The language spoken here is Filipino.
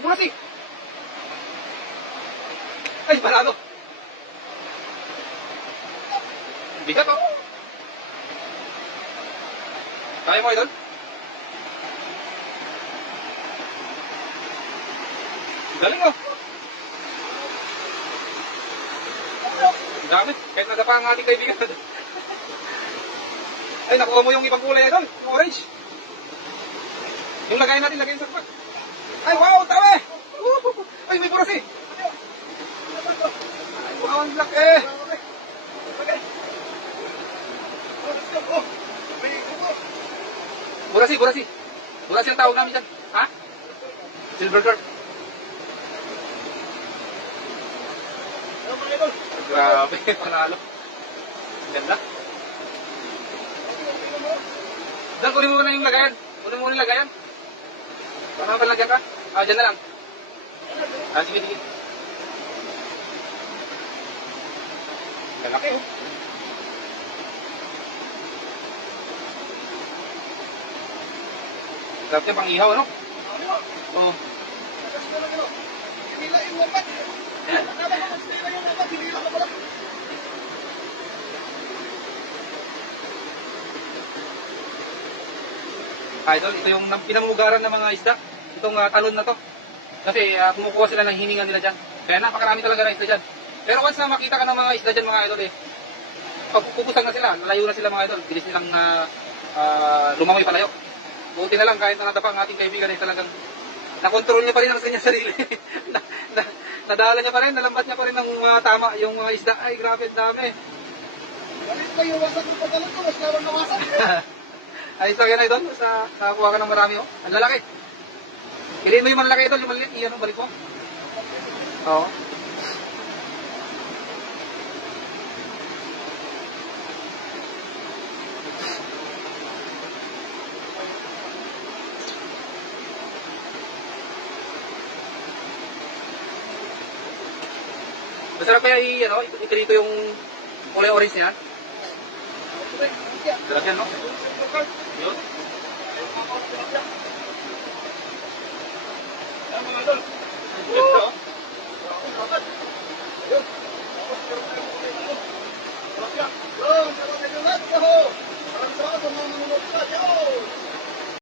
bulas eh. Ay, panalo. Bigat oh. Kaya mo idol? Galing oh. Dami, kahit nadapa ang ating kaibigan. Ay, nakuha mo yung ibang kulay idol, yung orange. Yung lagayin natin, lagayin sa tapat. Ay, wow, tawe! Ay, may buras eh. Ay, wow, ang laki eh. Burasi, burasi. Burasi ang tawag namin dyan. Ha? Silver dart. Grabe, panalo. Ganda. Dan, kunin mo na yung lagayan. Kunin mo na yung lagayan. Baka palagyan ka. Ah, dyan na lang. Ah, sige, sige. Lalaki oh. Sarap niya pang ihaw, ano? Oo. Idol, ito yung pinamugaran ng mga isda. Itong talon na to. Kasi kumukuha sila ng hininga nila dyan. Kaya napakarami talaga ng isda dyan. Pero once na makita ka ng mga isda dyan mga idol eh, pupusag na sila, lalayo na sila mga idol. Bilis nilang lumangoy palayo. Buti na lang kahit na nadapa ang ating kaibigan ay talagang nakontrol niya pa rin ang kanyang sarili. Nadala niya pa rin, nalambat niya pa rin ng tama yung mga isda. Ay grabe, ang dami. Galit kayo, wasak ng pagkalan ko, mas laban na wasak. Ay, ito yan idol, nakakuha ka ng marami oh. Ang lalaki. Piliin mo yung malaki idol, yung maliit, iyan oh, balik mo. Oo. Masarap kaya ipirito yung kulay orange niyan. Sarap yan, no? Yun. Ayan mga idol. Ito. Maraming salamat sa mga manunod.